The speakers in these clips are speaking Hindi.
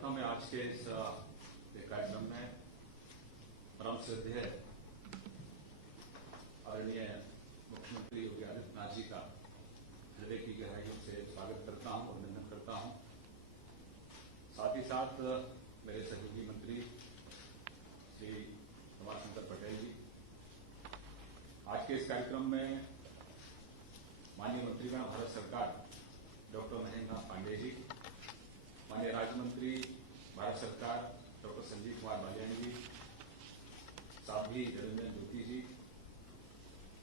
सर्वप्रथम मैं आज के इस कार्यक्रम में परम श्रद्धेय आदरणीय मुख्यमंत्री योगी आदित्यनाथ जी का हृदय की गहराइयों से स्वागत करता हूं, अभिनंदन करता हूं। साथ ही साथ मेरे सहयोगी मंत्री श्री रमाशंकर पटेल जी, आज के इस कार्यक्रम में माननीय मंत्रीगण भारत सरकार डॉक्टर महेंद्र नाथ पांडेय जी, माननीय राज्य मंत्री भारत सरकार डॉक्टर संजीव कुमार बालियान जी, साध्वी निरंजन ज्योति जी,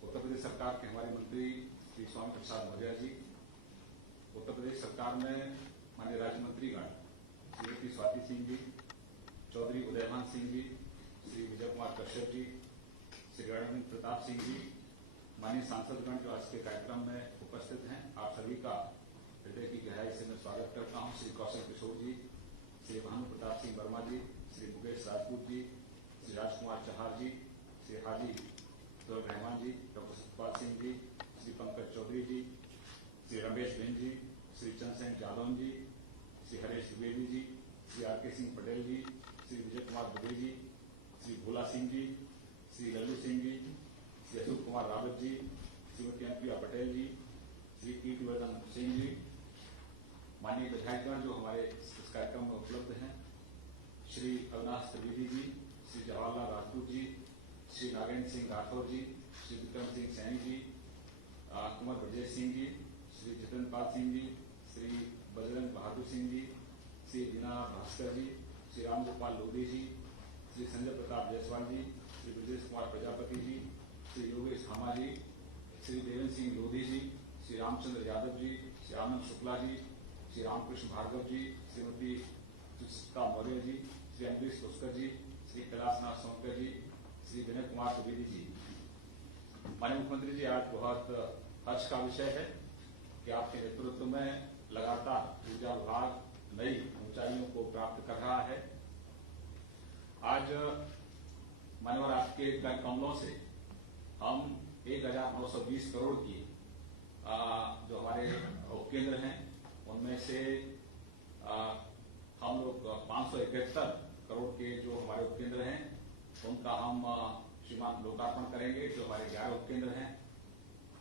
उत्तर प्रदेश सरकार के हमारे मंत्री श्री स्वामी प्रसाद मौर्य जी, उत्तर प्रदेश सरकार में माननीय राज्य मंत्रीगण श्रीमती स्वाति सिंह जी, चौधरी उदयमान सिंह जी, श्री विजय कुमार कश्यप जी, श्री रणवीर प्रताप सिंह जी, माननीय सांसदगण जो आज के कार्यक्रम में उपस्थित हैं, आप सभी का हृदय की गहराई से मैं स्वागत करता हूं। Shri Kaushal Kishore ji, Shri Bhanu Pratap Singh Verma ji, Shri Mukesh Rajput ji, Shri Rajkumar Chahar ji, Shri Haji Rahman ji, doctor Satpal Singh ji, Shri Pankaj Chaudhary ji, Shri Ramesh Bind ji, Shri Chandrasen Jadaun ji, Shri Haresh Dwivedi ji, Shri R K Singh Patel जी, श्री विजय कुमार दुबे जी, श्री भोला सिंह जी, श्री लल्लू सिंह जी, श्री अशोक कुमार रावत जी, श्रीमती अनुप्रिया पटेल जी, श्री कीर्तिवर्धन सिंह जी, माननीय विधायकगण जो हमारे इस कार्यक्रम में उपलब्ध हैं, श्री अविनाश त्रिवेदी जी, श्री जवाहरलाल राजपूत जी, श्री नागेंद्र सिंह राठौर जी, श्री विक्रम सिंह सैनी जी, कुमार ब्रजेश सिंह जी, श्री जितेंद्र पाल सिंह जी, श्री बजरंग बहादुर सिंह जी, श्री दीना भास्कर जी, श्री रामगोपाल लोधी जी, श्री संजय प्रताप जायसवाल जी, श्री ब्रजेश कुमार प्रजापति जी, श्री योगेश धामा जी, श्री देवेंद्र सिंह लोधी जी, श्री रामचंद्र यादव जी, श्री आनंद शुक्ला जी, श्री रामकृष्ण भार्गव जी, श्रीमती सुचिता मौर्य जी, श्री अमरीश पुष्कर जी, श्री कैलाशनाथ सोनकर जी, श्री विनय कुमार द्विवेदी जी। माननीय मुख्यमंत्री जी, आज बहुत हर्ष का विषय है कि आपके नेतृत्व में लगातार ऊर्जा विभाग नई ऊंचाइयों को प्राप्त कर रहा है। आज माननीय आपके कमलों से हम 1920 करोड़ की जो हमारे उपकेंद्र हैं उनमें से हम लोग 571 करोड़ के जो हमारे उपकेंद्र हैं उनका हम श्रीमान लोकार्पण करेंगे। जो हमारे 11 उपकेंद्र हैं,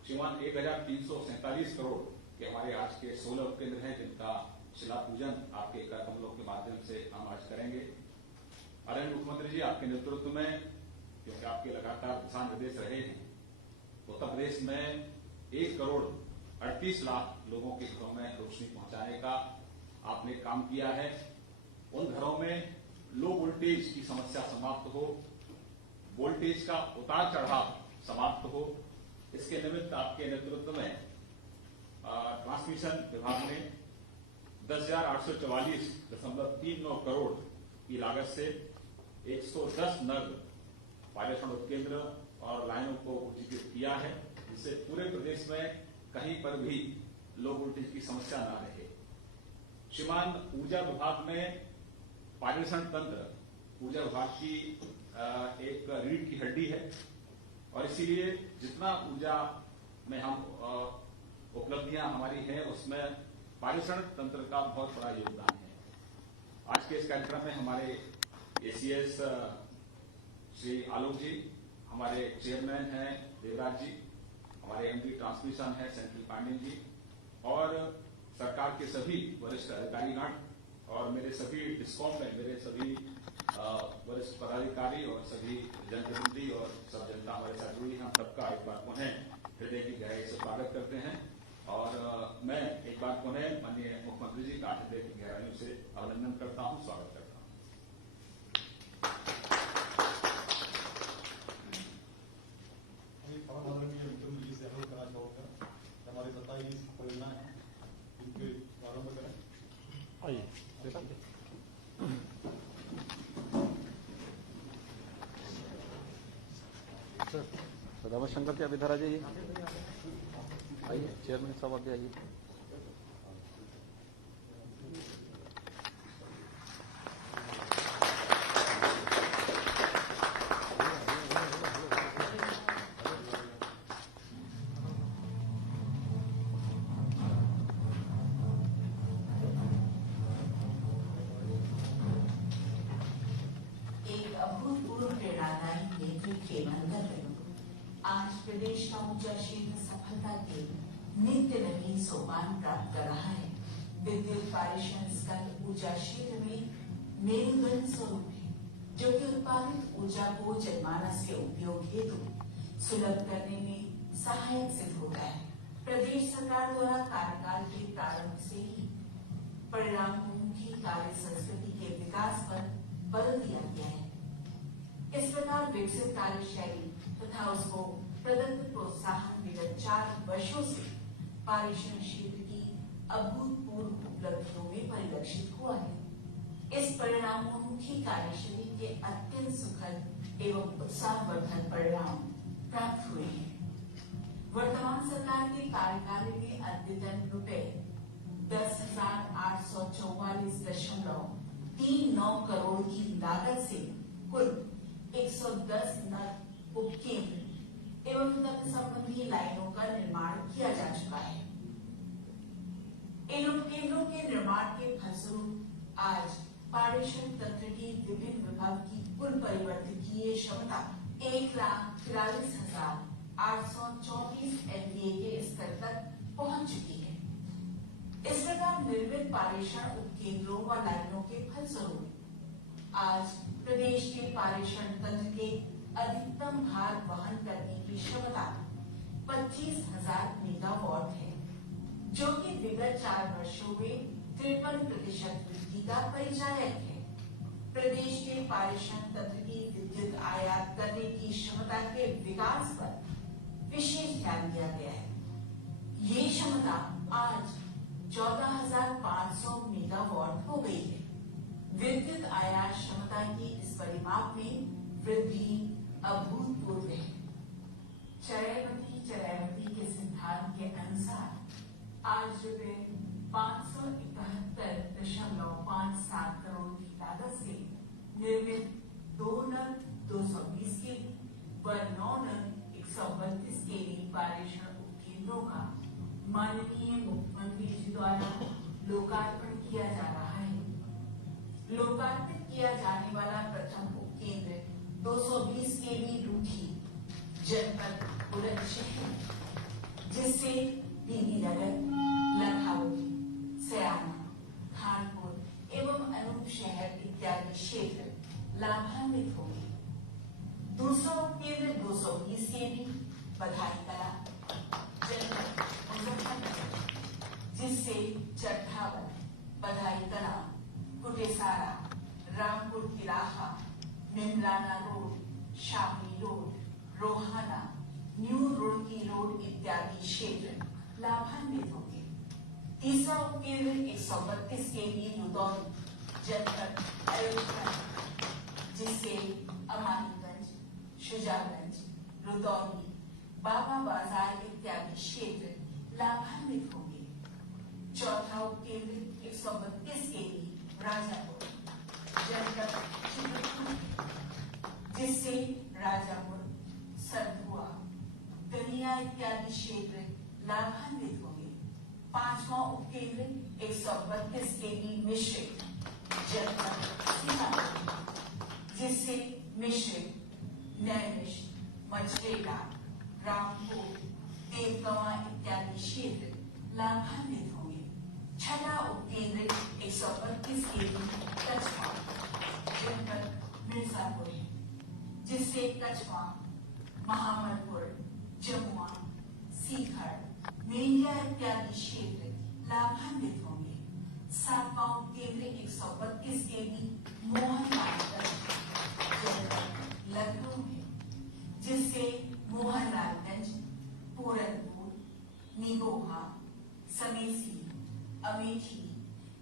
श्रीमान 1347 करोड़ के हमारे आज के 16 उपकेंद्र हैं जिनका शिला पूजन आपके कमलों के माध्यम से हम आज करेंगे। आदरणीय मुख्यमंत्री जी, आपके नेतृत्व में क्योंकि आपके लगातार दिशा निर्देश रहे हैं, उत्तर प्रदेश में 1 करोड़ 38 लाख लोगों के घरों में रोशनी पहुंचाने का आपने काम किया है। उन घरों में लो वोल्टेज की समस्या समाप्त हो, वोल्टेज का उतार चढ़ाव समाप्त हो, इसके निमित्त आपके नेतृत्व में ट्रांसमिशन विभाग ने 10,844.39 करोड़ की लागत से 110 नग पायलट उपकेंद्र और लाइनों को उचित किया है, जिससे पूरे प्रदेश में कहीं पर भी लो वोल्टेज की समस्या न रहे। श्रीमान, ऊर्जा विभाग में पायलट तंत्र ऊर्जा विभाग की एक रीढ़ की हड्डी है और इसीलिए जितना ऊर्जा में हम उपलब्धियां हमारी हैं उसमें पायलट तंत्र का बहुत बड़ा योगदान है। आज के इस कार्यक्रम में हमारे एसीएस श्री आलोक जी, हमारे चेयरमैन हैं देवराज जी, हमारे एमडी ट्रांसमिशन है सेंट्रल पांडेय जी और सरकार के सभी वरिष्ठ अधिकारीगण और मेरे सभी डिस्कॉम में मेरे सभी वरिष्ठ पदाधिकारी और सभी जनप्रतिनिधि और सब जनता हमारे साथ जुड़ी, हम सबका एक बार पुनः हृदय की गहराई से स्वागत करते हैं और मैं एक बार पुनः माननीय मुख्यमंत्री जी का हृदय की गहराइयों से अभिनंदन करता हूं, स्वागत करता हूं। हमारी 27 परियोजना है, इनके प्रारंभ करें। आइए सर, रमाशंकर जी आप इधर आ जाइए, आइए चेयरमैन साहब आगे आइए। सेवन कर रहे हो। आज प्रदेश का ऊंचा क्षेत्र सफलता के नित्य नवीन सोपान प्राप्त कर रहा है। विद्युत पारेषण स्कंद ऊर्जा क्षेत्र में मेरुदंड स्वरूप है, जो कि उत्पादित ऊर्जा को जनमानस के उपयोग हेतु सुलभ करने में सहायक सिद्ध होता है। प्रदेश सरकार द्वारा कार्यकाल के प्रारंभ से ही परिणामोन्मुखी कार्य संस्कृति के विकास पर बल दिया गया है। इस प्रकार विकसित कार्यशैली तथा उसको प्रदत्त प्रोत्साहन विगत 4 वर्षों से पारेषण क्षेत्र की अभूतपूर्व उपलब्धियों में परिलक्षित हुआ है। इस परिणामोन्मुखी कार्यशैली के अत्यंत सुखद एवं उत्साहवर्धक परिणाम प्राप्त हुए हैं। वर्तमान सरकार के कार्यकाल में अद्यतन ₹10,844.39 करोड़ की लागत से कुल 110 नग उपकेंद्र एवं तत्व संबंधी लाइनों का निर्माण किया जा चुका है। इन उपकेंद्रों के निर्माण के फलस्वरूप आज पारेषण तंत्र की विभिन्न विभाग की कुल परिवर्तकीय क्षमता 1,43,834 MVA के स्तर तक पहुंच चुकी है। इस प्रकार निर्मित पारेषण उपकेंद्रों व लाइनों के फलस्वरूप आज प्रदेश के पारेषण तंत्र के अधिकतम भार वहन करने की क्षमता 25,000 मेगावाट है, जो कि विगत 4 वर्षों में 53% वृद्धि का परिचायक है। प्रदेश के पारेषण तंत्र की विद्युत आयात करने की क्षमता के विकास पर विशेष ध्यान दिया गया है। ये क्षमता आज 14,500 मेगावाट हो गई है। विद्युत आयात क्षमता की इस परिमाप में वृद्धि अभूतपूर्व है। चरैवती के सिद्धांत के अनुसार आज ₹571.57 करोड़ की लागत से निर्मित 2 नग 220 केवी व 9 नग 132 केवी पारेषण उपकेंद्रों का माननीय मुख्यमंत्री जी द्वारा लोकार्पण किया जा रहा है। लोकार्पित किया जाने वाला प्रथम उपकेंद्र 220 केवी रूठी जनपद बुलंदशहर, जिससे बीबी नगर, लखावती, सयाना, खानपुर एवं अनूप शहर इत्यादि क्षेत्र लाभान्वित होंगे। दूसरा उपकेंद्र 220 केवी बधाई कला जनपद मुजफ्फरनगर, जिससे Chattawan, Badhai Kala, Kutesara, Rampur Kiraha, Mimrana road, Shamli road, Rohana, new Roorkee road इत्यादि क्षेत्र लाभान्वित होंगे। तीसरा उपकेंद्र 132 केवी रुदौली जनपद अयोध्या, जिससे अमानीगंज, शुजागंज, रुदौली, बाबा बाजार इत्यादि क्षेत्र लाभान्वित होंगे। चौथा उपकेंद्र 132 केवी राजापुर जनपद चित्रकूट, जिससे राजापुर, सरधुआ, दनिया इत्यादि क्षेत्र लाभान्वित होंगे। पांचवा उपकेंद्र 132 केवी मिश्रित जनपद सीतापुर, जिससे मिश्रित, नैमिष, मछरेला, रामपुर, देवगवा इत्यादि क्षेत्र लाभान्वित होंगे। छठा उपकेंद्र 132 केवी कछवा जनपद मिर्जापुर, जिससे कछवा, महामलपुर, जमुआ, सीकर, मेंढिया इत्यादि क्षेत्र लाभान्वित होंगे। सातवां उपकेंद्र 132 केवी मोहनलालगंज जनपद लखनऊ है, जिससे मोहनलालगंज, पूरनपुर, निगोहा, समेसी, अमेठी,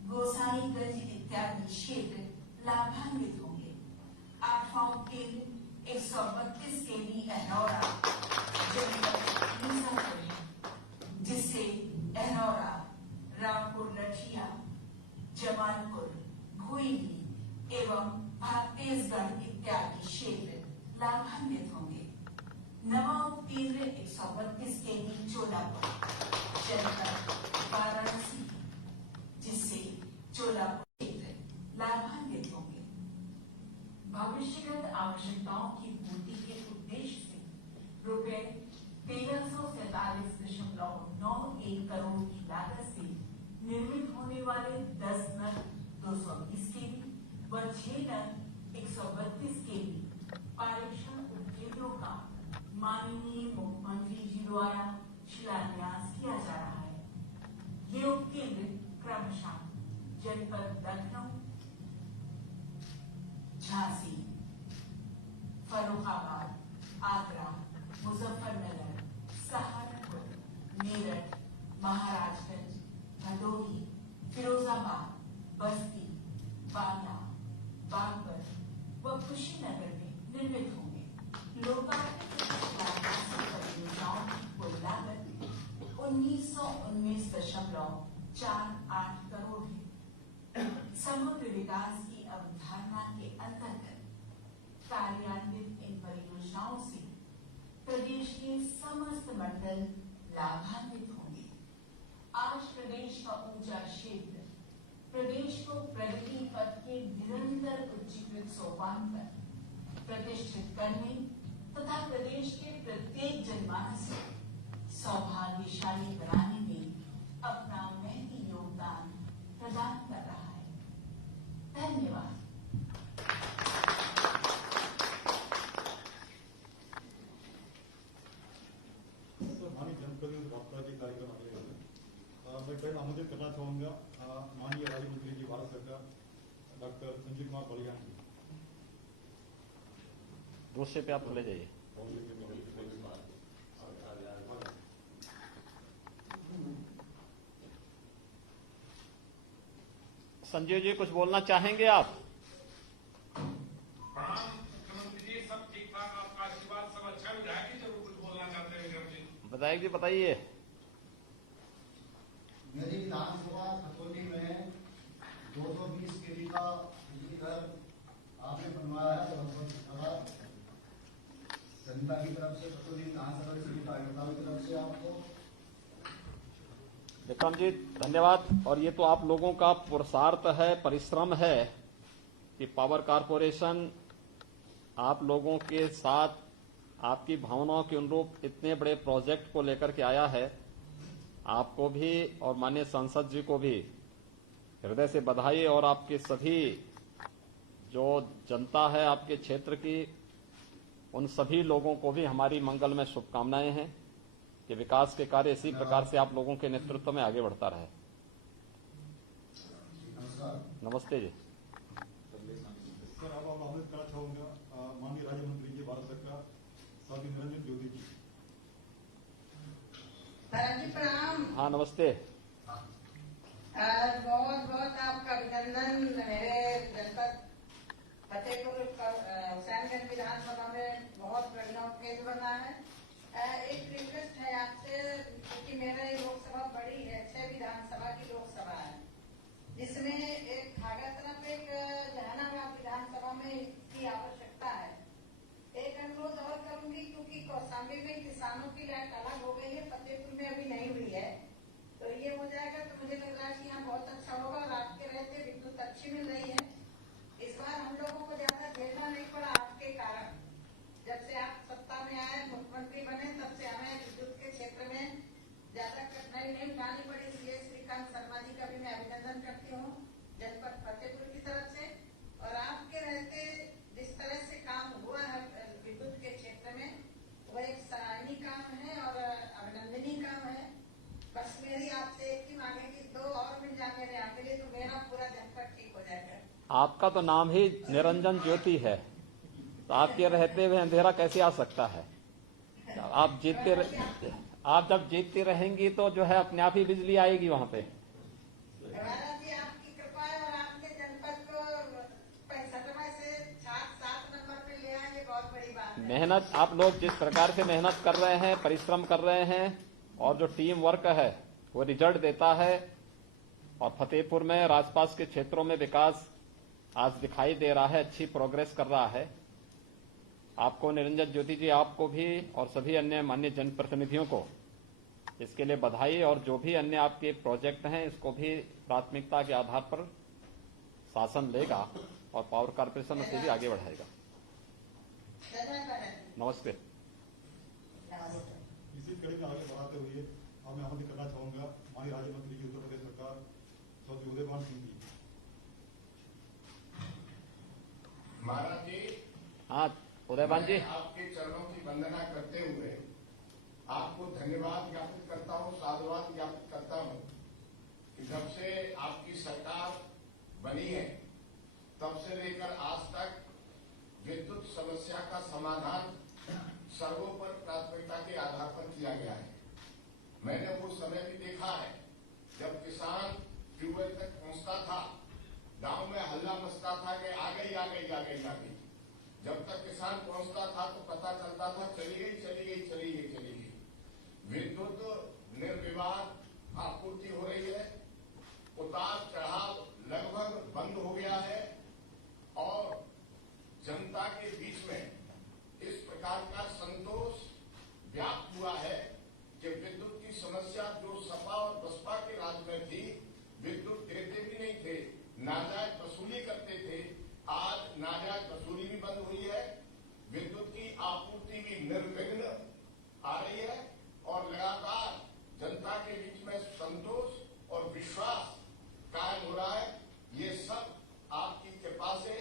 गोसाईगंज इत्यादि क्षेत्र लाभान्वित होंगे। आठवां उपकेंद्र 132 केवी अहनौरा जनपद मिर्जापुर है, जिससे अहनौरा, रामपुर लठिया, जमालपुर, भोईली एवं भातेशगढ़ इत्यादि क्षेत्र लाभान्वित होंगे। नवा उपकेंद्र 132 केवी चोलापुर जनपद वाराणसी, जिससे चोलापुर क्षेत्र लाभान्वित होंगे। भविष्यगत आवश्यकताओं की पूर्ति के उद्देश्य से रुपए 1347.91 करोड़ की लागत से निर्मित होने वाले 10 नग 220 केवी व 6 नग 132 केवी पारेषण उपकेंद्रों का माननीय मुख्यमंत्री जी द्वारा शिलान्यास किया जा रहा है। ये उपकेंद्र क्रमशः जनपद लखनऊ, झांसी, फर्रुखाबाद, आगरा, मुजफ्फरनगर, सहारनपुर, मेरठ, महाराजगंज, भदोही, फिरोजाबाद, बस्ती, बांदा, बागपत व कुशीनगर में निर्मित होंगे। लोकार्पण परियोजनाओं की कुल लागत 1919.48 करोड़ है। समग्र विकास की अवधारणा के अंतर्गत कार्यान्वित इन परियोजनाओं से प्रदेश के समस्त मंडल लाभान्वित होंगे। आज प्रदेश का ऊंचा क्षेत्र प्रदेश को प्रगति पथ के निरंतर उच्चीकृत सोपान पर प्रतिष्ठित करने तथा प्रदेश के प्रत्येक जनमानस को सौभाग्यशाली बनाने में अपना महती योगदान प्रदान कर रहा है। धन्यवाद। माननीय जनप्रतिनिधि वार्ता के कार्यक्रम आगे हैं। मैं पहले आमंत्रित करना चाहूंगा माननीय राज्य मंत्री जी भारत सरकार डॉक्टर संजीव कुमार बलियान जी। दूसरे पे आप ले जाइए। संजीव जी कुछ बोलना चाहेंगे आप? प्रणाम मुख्यमंत्री जी, सब ठीक ठाक, आपका आशीर्वाद सब अच्छा हो जाए कि जरूर कुछ बोलना चाहते हैं जी। बताइए जी, बताइए। मेरी विधानसभा खतौली में 220 केवी का बिजली घर आपने बनवाया है। बहुत धन्यवाद जनता की तरफ से, खतौली विधानसभा के सभी कार्यकर्ताओं की तरफ से आपको। विक्रम जी धन्यवाद। और ये तो आप लोगों का पुरुषार्थ है, परिश्रम है कि पावर कारपोरेशन आप लोगों के साथ आपकी भावनाओं के अनुरूप इतने बड़े प्रोजेक्ट को लेकर के आया है। आपको भी और माननीय सांसद जी को भी हृदय से बधाई। और आपके सभी जो जनता है आपके क्षेत्र की, उन सभी लोगों को भी हमारी मंगल में शुभकामनाएं हैं कि विकास के कार्य इसी प्रकार से आप लोगों के नेतृत्व में आगे बढ़ता रहे। नमस्ते जी। सर अब आमंत्रित करना चाहूंगा माननीय राज्य मंत्री जी भारत सरकार श्री निरंजन ज्योति जी। जी प्रणाम। हाँ नमस्ते। बहुत बहुत आपका अभिनंदन। मेरे जनपद फतेहपुर हुसैनगंज विधानसभा में बहुत प्रगति केंद्र बना है। एक रिक्वेस्ट है आपसे, क्योंकि मेरा ये लोकसभा बड़ी है, 6 विधानसभा की लोकसभा है, जिसमें एक खागा तरफ एक जहानाबाद विधानसभा में इसकी आवश्यकता है। एक अनुरोध और करूंगी, क्योंकि कौशाम्बी में किसानों की लाइट अलग हो गई है, फतेहपुर में अभी नहीं हुई है, तो ये हो जाएगा तो मुझे लग रहा है कि यहाँ बहुत अच्छा होगा। रात के रहते विद्युत अच्छी मिल रही है। इस बार हम लोगों को ज्यादा झेलना नहीं पड़ा आपके कारण। जब से आप सत्ता में आए, मुख्यमंत्री बने, तब से हमें विद्युत के क्षेत्र में ज्यादा कठिनाई नहीं उठानी पड़ी। इसलिए श्रीकांत शर्मा जी का भी मैं अभिनंदन करती हूँ जनपद फतेहपुर की तरफ से। और आपके रहते जिस तरह से काम हुआ है विद्युत के क्षेत्र में, वो एक सराहनीय काम है और अभिनंदनीय काम है। बस मेरी आपसे एक ही मांगे कि 2 और मिल जाने रहे आपके लिए, तो मेरा पूरा जनपद ठीक हो जाएगा। आपका तो नाम ही निरंजन ज्योति है, तो आपके रहते हुए अंधेरा कैसे आ सकता है? आप जब जीतती रहेंगी तो जो है अपने आप ही बिजली आएगी वहां पे। जी आपकी कृपा है और आपके जनपद को 65वें से 7 नंबर पे ले आए, ये बहुत बड़ी बात है। मेहनत आप लोग जिस प्रकार से मेहनत कर रहे हैं, परिश्रम कर रहे हैं, और जो टीम वर्क है वो रिजल्ट देता है। और फतेहपुर में और आसपास के क्षेत्रों में विकास आज दिखाई दे रहा है, अच्छी प्रोग्रेस कर रहा है। आपको निरंजन ज्योति जी, आपको भी और सभी अन्य माननीय जनप्रतिनिधियों को इसके लिए बधाई। और जो भी अन्य आपके प्रोजेक्ट हैं इसको भी प्राथमिकता के आधार पर शासन लेगा और पावर कारपोरेशन से भी आगे बढ़ाएगा। धन्यवाद। नमस्ते। नमस्ते। इसी कड़ी में आगे बढ़ाते हुए अब मैं आमंत्रित करना चाहूंगा माननीय राज्य मंत्री जी उत्तर प्रदेश सरकार चौधरी उदयभान सिंह जी। महाराज जी, हाँ उदयभान जी। मैं आपके चरणों की वंदना करते हुए आपको धन्यवाद ज्ञापित करता हूँ, साधुवाद ज्ञापित करता हूँ कि जब से आपकी सरकार बनी है तब से लेकर आज तक विद्युत समस्या का समाधान सर्वोपरि प्राथमिकता के आधार पर किया गया है। मैंने वो समय भी देखा है जब किसान ट्यूबवेल तक पहुंचता था, गांव में हल्ला मचता था कि आ गई आ गई आ गई आ गई। जब तक किसान पहुंचता था तो पता चलता था चली गई चली गई चली गई चली गई। विद्युत निर्विवाद आपूर्ति हो रही है, उतार चढ़ाव लगभग बंद हो गया है और जनता के बीच में इस प्रकार का संतोष व्याप्त हुआ है कि विद्युत की समस्या जो सपा और बसपा के राज में थी, विद्युत देते भी नहीं थे, नाजायज वसूली करते थे, आज नाजायज वसूली भी बंद हुई है, विद्युत की आपूर्ति भी निर्विघ्न आ रही है और लगातार जनता के बीच में संतोष और विश्वास कायम हो रहा है। ये सब आपकी कृपा से,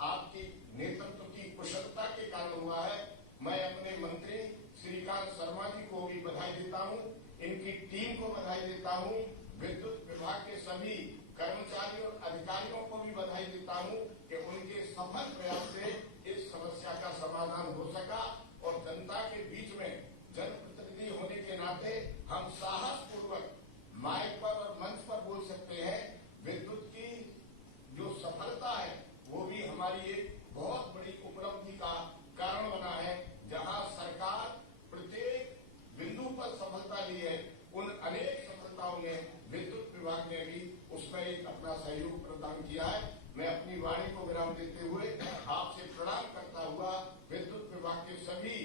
आपकी नेतृत्व की कुशलता के कारण हुआ है। मैं अपने मंत्री श्रीकांत शर्मा जी को भी बधाई देता हूँ, इनकी टीम को बधाई देता हूँ, विद्युत विभाग के सभी कर्मचारी और अधिकारियों को भी बधाई देता हूँ कि उनके सफल प्रयास से इस समस्या का समाधान हो सका और जनता के बीच में जनप्रतिनिधि होने के नाते हम साहसपूर्वक माइक पर और मंच पर बोल सकते हैं। विद्युत की जो सफलता है वो भी हमारी एक बहुत बड़ी उपलब्धि का कारण बना है। जहां सरकार प्रत्येक बिंदु पर सफलता ली है, उन अनेक सफलताओं में विद्युत विभाग ने भी उसमें एक अपना सहयोग प्रदान किया है। मैं अपनी वाणी को विराम देते हुए आपसे प्रणाम करता हुआ विद्युत विभाग के सभी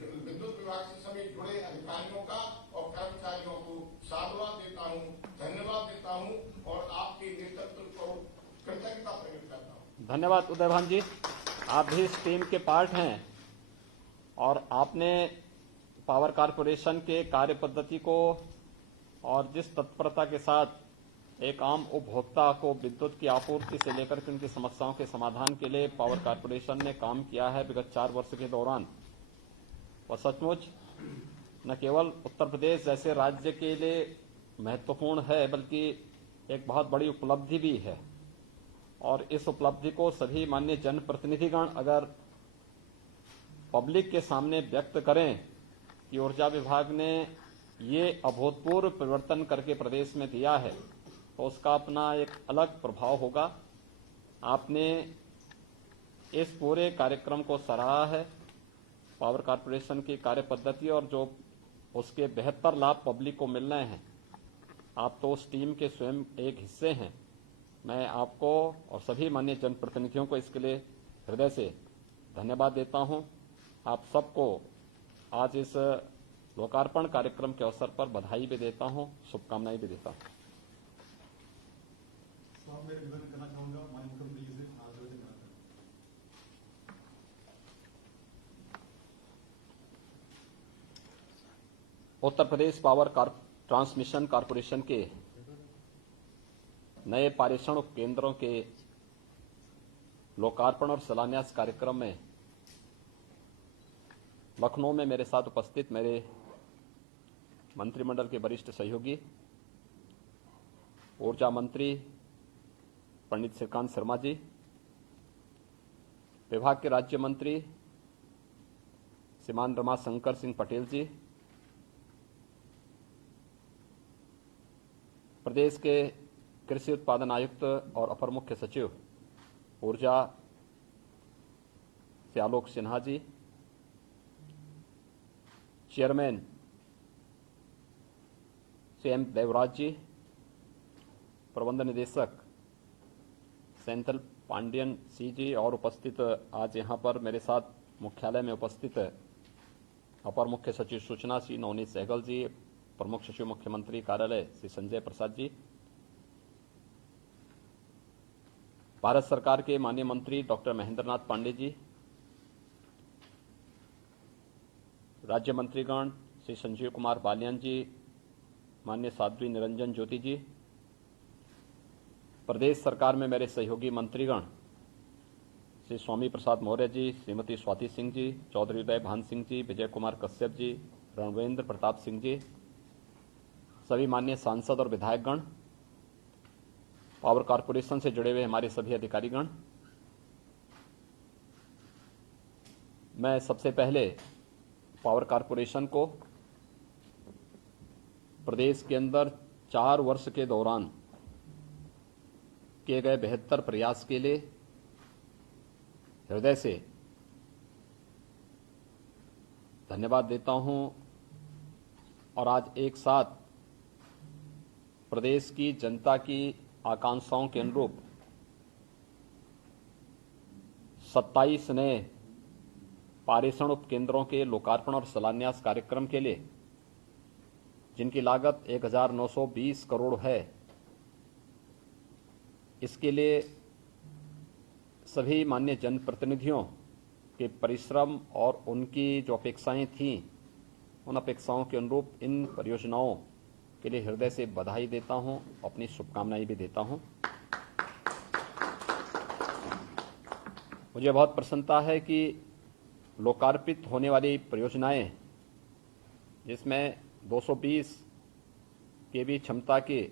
विद्युत विभाग से सभी जुड़े अधिकारियों का और कर्मचारियों को साधुवाद देता हूँ, धन्यवाद देता हूँ और आपके नेतृत्व को कृतज्ञता प्रकट करता हूँ। धन्यवाद उदयभान जी, आप भी इस टीम के पार्ट हैं और आपने पावर कारपोरेशन के कार्य पद्धति को और जिस तत्परता के साथ एक आम उपभोक्ता को विद्युत की आपूर्ति से लेकर के उनकी समस्याओं के समाधान के लिए पावर कारपोरेशन ने काम किया है विगत 4 वर्ष के दौरान, वह सचमुच न केवल उत्तर प्रदेश जैसे राज्य के लिए महत्वपूर्ण है बल्कि एक बहुत बड़ी उपलब्धि भी है। और इस उपलब्धि को सभी माननीय जनप्रतिनिधिगण अगर पब्लिक के सामने व्यक्त करें कि ऊर्जा विभाग ने ये अभूतपूर्व परिवर्तन करके प्रदेश में दिया है तो उसका अपना एक अलग प्रभाव होगा। आपने इस पूरे कार्यक्रम को सराहा है, पावर कारपोरेशन की कार्य पद्धति और जो उसके बेहतर लाभ पब्लिक को मिल रहे हैं। आप तो उस टीम के स्वयं एक हिस्से हैं। मैं आपको और सभी माननीय जनप्रतिनिधियों को इसके लिए हृदय से धन्यवाद देता हूं। आप सबको आज इस लोकार्पण कार्यक्रम के अवसर पर बधाई भी देता हूं, शुभकामनाएं भी देता हूं। तो मैं निवेदन करना चाहूंगा माननीय मुख्यमंत्री जी से निवेदन करना चाहूंगा। Uttar Pradesh power transmission corporation के नए पारेषण उपकेंद्रों के लोकार्पण और शिलान्यास कार्यक्रम में लखनऊ में मेरे साथ उपस्थित मेरे मंत्रिमंडल के वरिष्ठ सहयोगी ऊर्जा मंत्री पंडित श्रीकांत शर्मा जी, विभाग के राज्य मंत्री श्रीमान रमाशंकर सिंह पटेल जी, प्रदेश के कृषि उत्पादन आयुक्त और अपर मुख्य सचिव ऊर्जा श्री आलोक सिन्हा जी, चेयरमैन श्री एम देवराज जी, प्रबंध निदेशक सेंथल पांडियन सी जी और उपस्थित आज यहाँ पर मेरे साथ मुख्यालय में उपस्थित अपर मुख्य सचिव सूचना श्री नवनीत सहगल जी, प्रमुख सचिव मुख्यमंत्री कार्यालय श्री संजय प्रसाद जी, भारत सरकार के माननीय मंत्री डॉक्टर महेंद्रनाथ पांडे जी, राज्य मंत्रीगण श्री संजीव कुमार बालियान जी, माननीय साध्वी निरंजन ज्योति जी, प्रदेश सरकार में मेरे सहयोगी मंत्रीगण श्री स्वामी प्रसाद मौर्य जी, श्रीमती स्वाति सिंह जी, चौधरी उदय भान सिंह जी, विजय कुमार कश्यप जी, रणवेंद्र प्रताप सिंह जी, सभी माननीय सांसद और विधायकगण, पावर कारपोरेशन से जुड़े हुए हमारे सभी अधिकारीगण, मैं सबसे पहले पावर कारपोरेशन को प्रदेश के अंदर 4 वर्ष के दौरान किए गए बेहतर प्रयास के लिए हृदय से धन्यवाद देता हूं और आज एक साथ प्रदेश की जनता की आकांक्षाओं के अनुरूप 27 नए पारेषण उपकेंद्रों के लोकार्पण और शिलान्यास कार्यक्रम के लिए, जिनकी लागत 1920 करोड़ है, इसके लिए सभी माननीय जनप्रतिनिधियों के परिश्रम और उनकी जो अपेक्षाएं थीं, उन अपेक्षाओं के अनुरूप इन परियोजनाओं के लिए हृदय से बधाई देता हूं, अपनी शुभकामनाएं भी देता हूं। मुझे बहुत प्रसन्नता है कि लोकार्पित होने वाली परियोजनाएं, जिसमें 220 केवी क्षमता के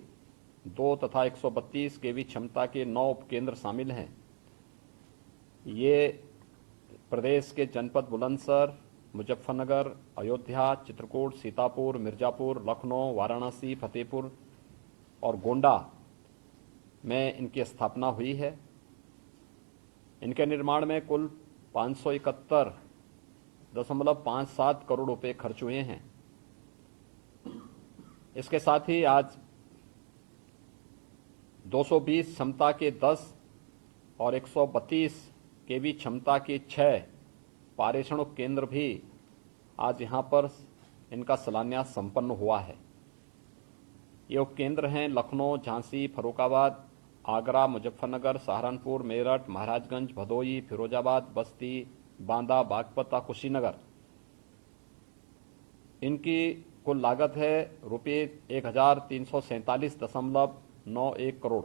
2 तथा 132 केवी क्षमता के 9 उपकेंद्र शामिल हैं, ये प्रदेश के जनपद बुलंदशहर, मुजफ्फरनगर, अयोध्या, चित्रकूट, सीतापुर, मिर्जापुर, लखनऊ, वाराणसी, फतेहपुर और गोंडा में इनकी स्थापना हुई है। इनके निर्माण में कुल 571.57 करोड़ रुपए खर्च हुए हैं। इसके साथ ही आज 220 क्षमता के 10 और 132 केवी क्षमता के 6 पारेषण उपकेंद्र भी आज यहां पर इनका शिलान्यास संपन्न हुआ है। ये उपकेंद्र हैं लखनऊ, झांसी, फर्रुखाबाद, आगरा, मुजफ्फरनगर, सहारनपुर, मेरठ, महाराजगंज, भदोही, फिरोजाबाद, बस्ती, बांदा, बागपत, कुशीनगर। इनकी कुल लागत है रुपये 1347.91 करोड़।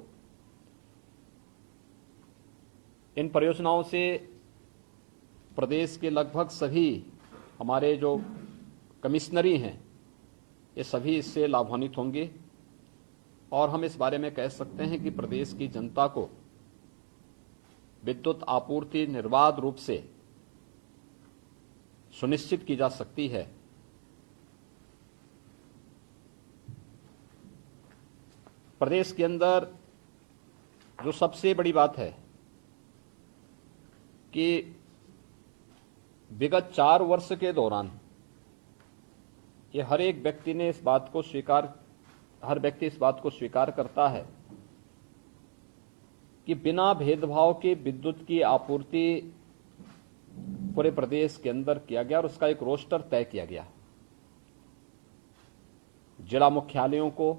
इन परियोजनाओं से प्रदेश के लगभग सभी हमारे जो कमिश्नरी हैं, ये सभी इससे लाभान्वित होंगे और हम इस बारे में कह सकते हैं कि प्रदेश की जनता को विद्युत आपूर्ति निर्बाध रूप से सुनिश्चित की जा सकती है। प्रदेश के अंदर जो सबसे बड़ी बात है कि विगत 4 वर्ष के दौरान ये हर व्यक्ति इस बात को स्वीकार करता है कि बिना भेदभाव के विद्युत की आपूर्ति पूरे प्रदेश के अंदर किया गया और उसका एक रोस्टर तय किया गया। जिला मुख्यालयों को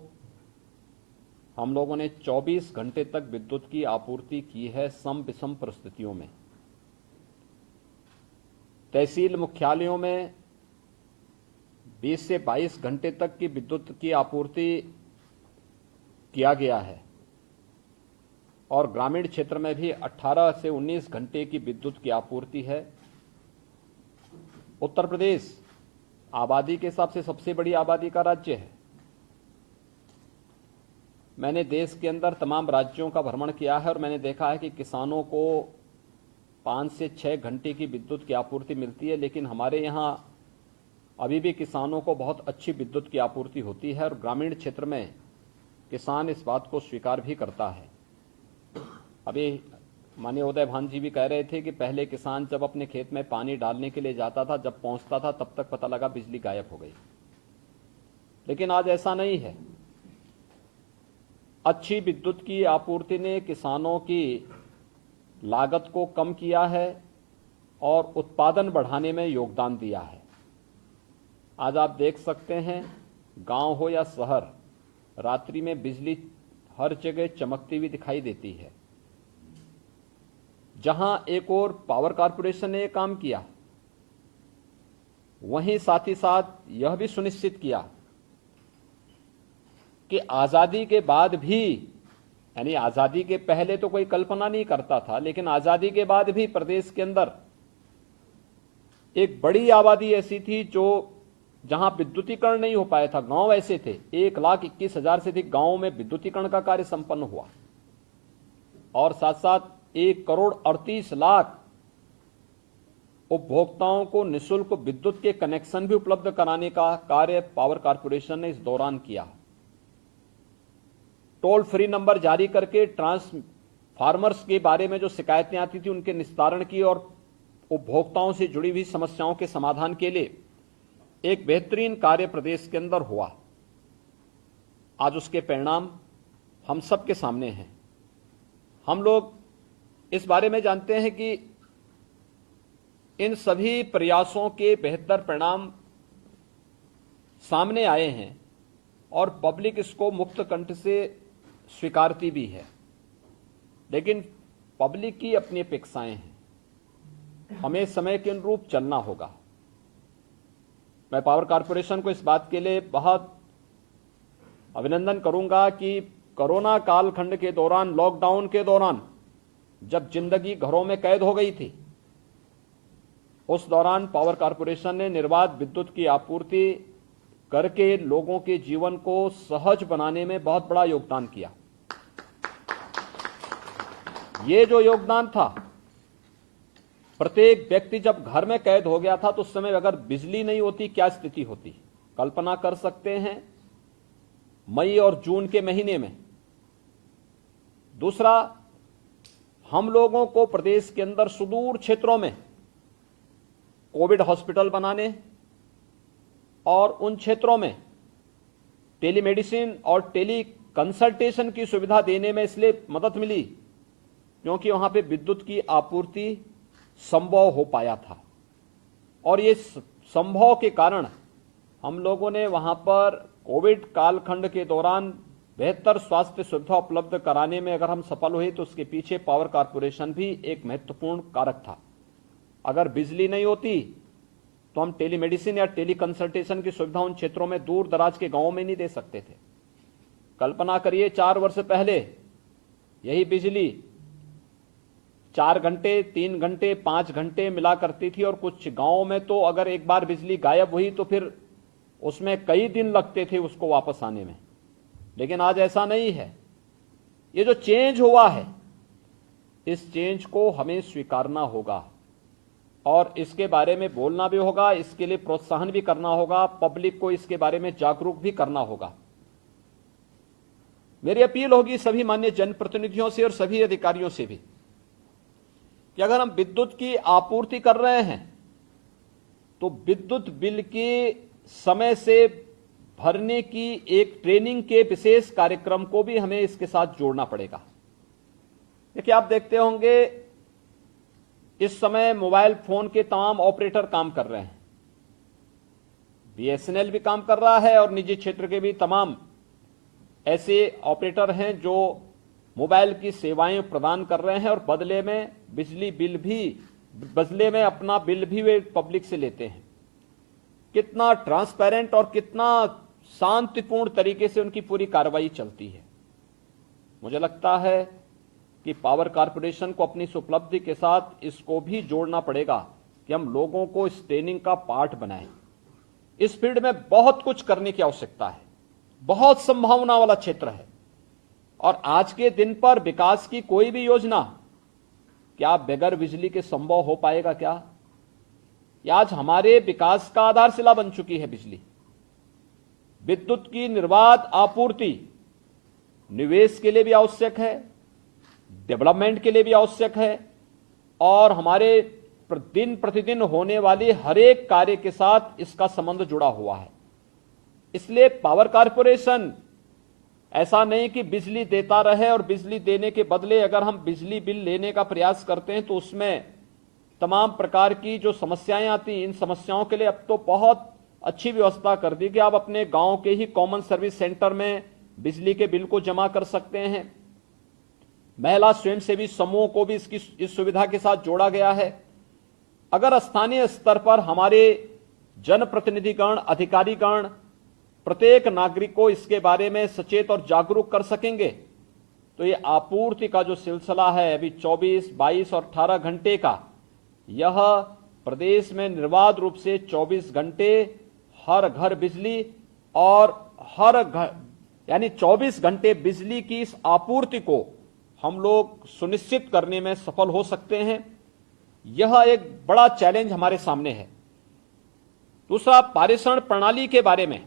हम लोगों ने 24 घंटे तक विद्युत की आपूर्ति की है सम विषम परिस्थितियों में। तहसील मुख्यालयों में 20 से 22 घंटे तक की विद्युत की आपूर्ति किया गया है और ग्रामीण क्षेत्र में भी 18 से 19 घंटे की विद्युत की आपूर्ति है। उत्तर प्रदेश आबादी के हिसाब से सबसे बड़ी आबादी का राज्य है। मैंने देश के अंदर तमाम राज्यों का भ्रमण किया है और मैंने देखा है कि किसानों को 5 से 6 घंटे की विद्युत की आपूर्ति मिलती है, लेकिन हमारे यहाँ अभी भी किसानों को बहुत अच्छी विद्युत की आपूर्ति होती है और ग्रामीण क्षेत्र में किसान इस बात को स्वीकार भी करता है। अभी माननीय उदय भान जी भी कह रहे थे कि पहले किसान जब अपने खेत में पानी डालने के लिए जाता था, जब पहुंचता था तब तक पता लगा बिजली गायब हो गई, लेकिन आज ऐसा नहीं है। अच्छी विद्युत की आपूर्ति ने किसानों की लागत को कम किया है और उत्पादन बढ़ाने में योगदान दिया है। आज आप देख सकते हैं, गांव हो या शहर, रात्रि में बिजली हर जगह चमकती हुई दिखाई देती है। जहां एक और पावर कारपोरेशन ने यह काम किया वहीं साथ ही साथ यह भी सुनिश्चित किया कि आजादी के बाद भी, यानी आजादी के पहले तो कोई कल्पना नहीं करता था, लेकिन आजादी के बाद भी प्रदेश के अंदर एक बड़ी आबादी ऐसी थी जो जहां विद्युतीकरण नहीं हो पाया था। गांव ऐसे थे, 1,21,000 से अधिक गांवों में विद्युतीकरण का कार्य संपन्न हुआ, और साथ साथ 1,38,00,000 उपभोक्ताओं को निःशुल्क विद्युत के कनेक्शन भी उपलब्ध कराने का कार्य पावर कॉर्पोरेशन ने इस दौरान किया। टोल फ्री नंबर जारी करके ट्रांसफार्मर्स के बारे में जो शिकायतें आती थी उनके निस्तारण की और उपभोक्ताओं से जुड़ी हुई समस्याओं के समाधान के लिए एक बेहतरीन कार्य प्रदेश के अंदर हुआ। आज उसके परिणाम हम सबके सामने हैं। हम लोग इस बारे में जानते हैं कि इन सभी प्रयासों के बेहतर परिणाम सामने आए हैं और पब्लिक इसको मुक्त कंठ से स्वीकारती भी है, लेकिन पब्लिक की अपनी अपेक्षाएं हैं। हमें समय के अनुरूप चलना होगा। मैं पावर कॉर्पोरेशन को इस बात के लिए बहुत अभिनंदन करूंगा कि कोरोना कालखंड के दौरान, लॉकडाउन के दौरान, जब जिंदगी घरों में कैद हो गई थी, उस दौरान पावर कॉर्पोरेशन ने निर्बाध विद्युत की आपूर्ति करके लोगों के जीवन को सहज बनाने में बहुत बड़ा योगदान किया। ये जो योगदान था, प्रत्येक व्यक्ति जब घर में कैद हो गया था तो उस समय अगर बिजली नहीं होती क्या स्थिति होती, कल्पना कर सकते हैं। मई और जून के महीने में। दूसरा, हम लोगों को प्रदेश के अंदर सुदूर क्षेत्रों में कोविड हॉस्पिटल बनाने और उन क्षेत्रों में टेलीमेडिसिन और टेली कंसल्टेशन की सुविधा देने में इसलिए मदद मिली क्योंकि वहां पे विद्युत की आपूर्ति संभव हो पाया था, और ये संभव के कारण हम लोगों ने वहां पर कोविड कालखंड के दौरान बेहतर स्वास्थ्य सुविधा उपलब्ध कराने में अगर हम सफल हुए तो उसके पीछे पावर कॉर्पोरेशन भी एक महत्वपूर्ण कारक था। अगर बिजली नहीं होती तो हम टेलीमेडिसिन या टेली कंसल्टेशन की सुविधा उन क्षेत्रों में, दूर दराज के गांवों में नहीं दे सकते थे। कल्पना करिए 4 वर्ष पहले यही बिजली 4 घंटे, 3 घंटे, 5 घंटे मिला करती थी, और कुछ गांवों में तो अगर एक बार बिजली गायब हुई तो फिर उसमें कई दिन लगते थे उसको वापस आने में। लेकिन आज ऐसा नहीं है। ये जो चेंज हुआ है, इस चेंज को हमें स्वीकारना होगा और इसके बारे में बोलना भी होगा, इसके लिए प्रोत्साहन भी करना होगा, पब्लिक को इसके बारे में जागरूक भी करना होगा। मेरी अपील होगी सभी माननीय जनप्रतिनिधियों से और सभी अधिकारियों से भी कि अगर हम विद्युत की आपूर्ति कर रहे हैं तो विद्युत बिल के समय से भरने की एक ट्रेनिंग के विशेष कार्यक्रम को भी हमें इसके साथ जोड़ना पड़ेगा। देखिए, आप देखते होंगे इस समय मोबाइल फोन के तमाम ऑपरेटर काम कर रहे हैं, बीएसएनएल भी काम कर रहा है और निजी क्षेत्र के भी तमाम ऐसे ऑपरेटर हैं जो मोबाइल की सेवाएं प्रदान कर रहे हैं और बदले में बिजली बिल भी, बदले में अपना बिल भी वे पब्लिक से लेते हैं। कितना ट्रांसपेरेंट और कितना शांतिपूर्ण तरीके से उनकी पूरी कार्रवाई चलती है। मुझे लगता है कि पावर कॉर्पोरेशन को अपनी इस उपलब्धि के साथ इसको भी जोड़ना पड़ेगा कि हम लोगों को इस ट्रेनिंग का पार्ट बनाएं। इस फील्ड में बहुत कुछ करने की आवश्यकता है, बहुत संभावना वाला क्षेत्र है, और आज के दिन पर विकास की कोई भी योजना क्या बगैर बिजली के संभव हो पाएगा क्या? ये आज हमारे विकास का आधारशिला बन चुकी है बिजली। विद्युत की निर्बाध आपूर्ति निवेश के लिए भी आवश्यक है, डेवलपमेंट के लिए भी आवश्यक है, और हमारे दिन प्रतिदिन होने वाली हर एक कार्य के साथ इसका संबंध जुड़ा हुआ है। इसलिए पावर कॉर्पोरेशन ऐसा नहीं कि बिजली देता रहे और बिजली देने के बदले अगर हम बिजली बिल लेने का प्रयास करते हैं तो उसमें तमाम प्रकार की जो समस्याएं आती हैं, इन समस्याओं के लिए अब तो बहुत अच्छी व्यवस्था कर दी कि आप अपने गांव के ही कॉमन सर्विस सेंटर में बिजली के बिल को जमा कर सकते हैं। महिला स्वयंसेवी समूह को भी इस सुविधा के साथ जोड़ा गया है। अगर स्थानीय स्तर पर हमारे जनप्रतिनिधिगण, अधिकारीगण, प्रत्येक नागरिक को इसके बारे में सचेत और जागरूक कर सकेंगे तो ये आपूर्ति का जो सिलसिला है अभी 24, 22 और 18 घंटे का, यह प्रदेश में निर्बाध रूप से 24 घंटे हर घर बिजली और हर घर यानी 24 घंटे बिजली की इस आपूर्ति को हम लोग सुनिश्चित करने में सफल हो सकते हैं। यह एक बड़ा चैलेंज हमारे सामने है। दूसरा, पारेषण प्रणाली के बारे में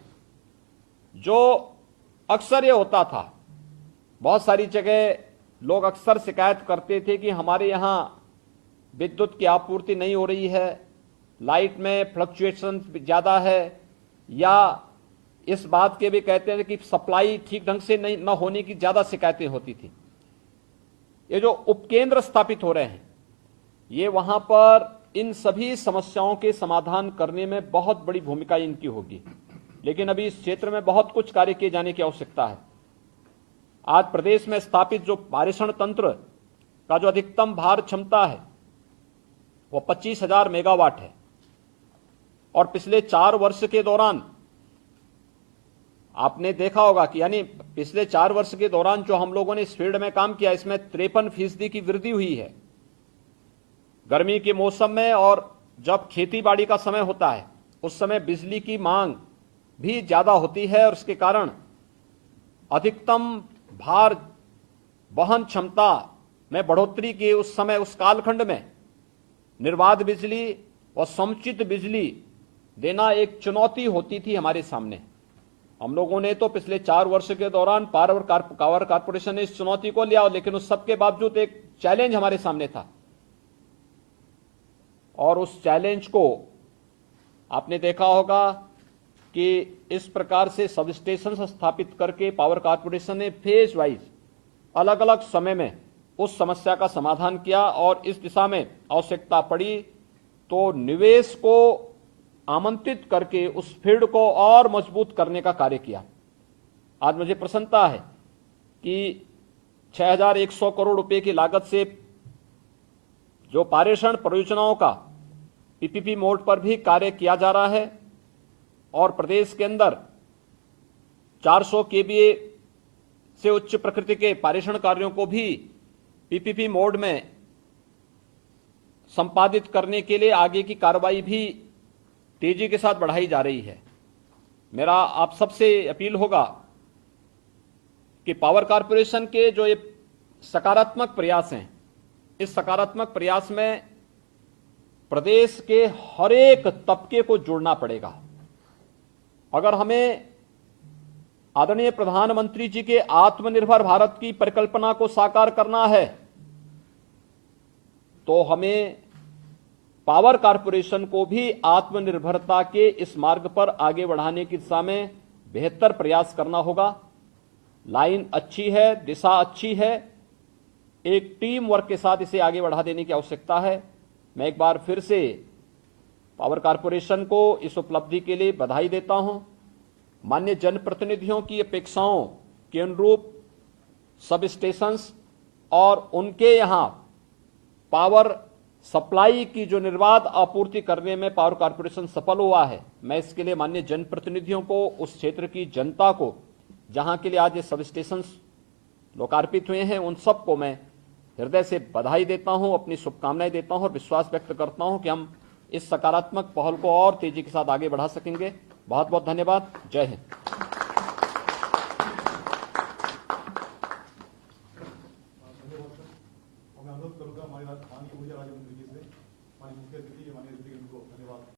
जो अक्सर ये होता था, बहुत सारी जगह लोग अक्सर शिकायत करते थे कि हमारे यहां विद्युत की आपूर्ति नहीं हो रही है, लाइट में फ्लक्चुएशन ज्यादा है, या इस बात के भी कहते थे कि सप्लाई ठीक ढंग से नहीं न होने की ज्यादा शिकायतें होती थी। ये जो उपकेंद्र स्थापित हो रहे हैं, ये वहां पर इन सभी समस्याओं के समाधान करने में बहुत बड़ी भूमिका इनकी होगी, लेकिन अभी इस क्षेत्र में बहुत कुछ कार्य किए जाने की आवश्यकता है। आज प्रदेश में स्थापित जो पारेषण तंत्र का जो अधिकतम भार क्षमता है वो 25,000 मेगावाट है और पिछले 4 वर्ष के दौरान आपने देखा होगा कि यानी पिछले 4 वर्ष के दौरान जो हम लोगों ने इस फील्ड में काम किया, इसमें 53% की वृद्धि हुई है। गर्मी के मौसम में और जब खेती बाड़ी का समय होता है उस समय बिजली की मांग भी ज्यादा होती है और इसके कारण अधिकतम भार वहन क्षमता में बढ़ोतरी के उस समय, उस कालखंड में निर्बाध बिजली और समुचित बिजली देना एक चुनौती होती थी हमारे सामने। हम लोगों ने तो पिछले 4 वर्ष के दौरान पावर कारपोरेशन ने इस चुनौती को लिया, लेकिन उस सबके बावजूद एक चैलेंज हमारे सामने था और उस चैलेंज को आपने देखा होगा कि इस प्रकार से सब स्टेशन स्थापित करके पावर कारपोरेशन ने फेज वाइज अलग अलग समय में उस समस्या का समाधान किया और इस दिशा में आवश्यकता पड़ी तो निवेश को आमंत्रित करके उस फील्ड को और मजबूत करने का कार्य किया। आज मुझे प्रसन्नता है कि 6,100 करोड़ रुपए की लागत से जो पारेषण परियोजनाओं का पीपीपी मोड पर भी कार्य किया जा रहा है और प्रदेश के अंदर 400 केवीए से उच्च प्रकृति के पारेषण कार्यों को भी पीपीपी मोड में संपादित करने के लिए आगे की कार्रवाई भी तेजी के साथ बढ़ाई जा रही है। मेरा आप सबसे अपील होगा कि पावर कारपोरेशन के जो ये सकारात्मक प्रयास हैं, इस सकारात्मक प्रयास में प्रदेश के हर एक तबके को जोड़ना पड़ेगा। अगर हमें आदरणीय प्रधानमंत्री जी के आत्मनिर्भर भारत की परिकल्पना को साकार करना है तो हमें पावर कारपोरेशन को भी आत्मनिर्भरता के इस मार्ग पर आगे बढ़ाने की दिशा में बेहतर प्रयास करना होगा। लाइन अच्छी है, दिशा अच्छी है, एक टीम वर्क के साथ इसे आगे बढ़ा देने की आवश्यकता है। मैं एक बार फिर से पावर कारपोरेशन को इस उपलब्धि के लिए बधाई देता हूं। माननीय जनप्रतिनिधियों की अपेक्षाओं के अनुरूप सब स्टेशंस और उनके यहां पावर सप्लाई की जो निर्बाध आपूर्ति करने में पावर कारपोरेशन सफल हुआ है। मैं इसके लिए माननीय जनप्रतिनिधियों को, उस क्षेत्र की जनता को जहां के लिए आज ये सब स्टेशन लोकार्पित हुए हैं, उन सबको मैं हृदय से बधाई देता हूं, अपनी शुभकामनाएं देता हूं और विश्वास व्यक्त करता हूं कि हम इस सकारात्मक पहल को और तेजी के साथ आगे बढ़ा सकेंगे। बहुत बहुत धन्यवाद। जय हिंद।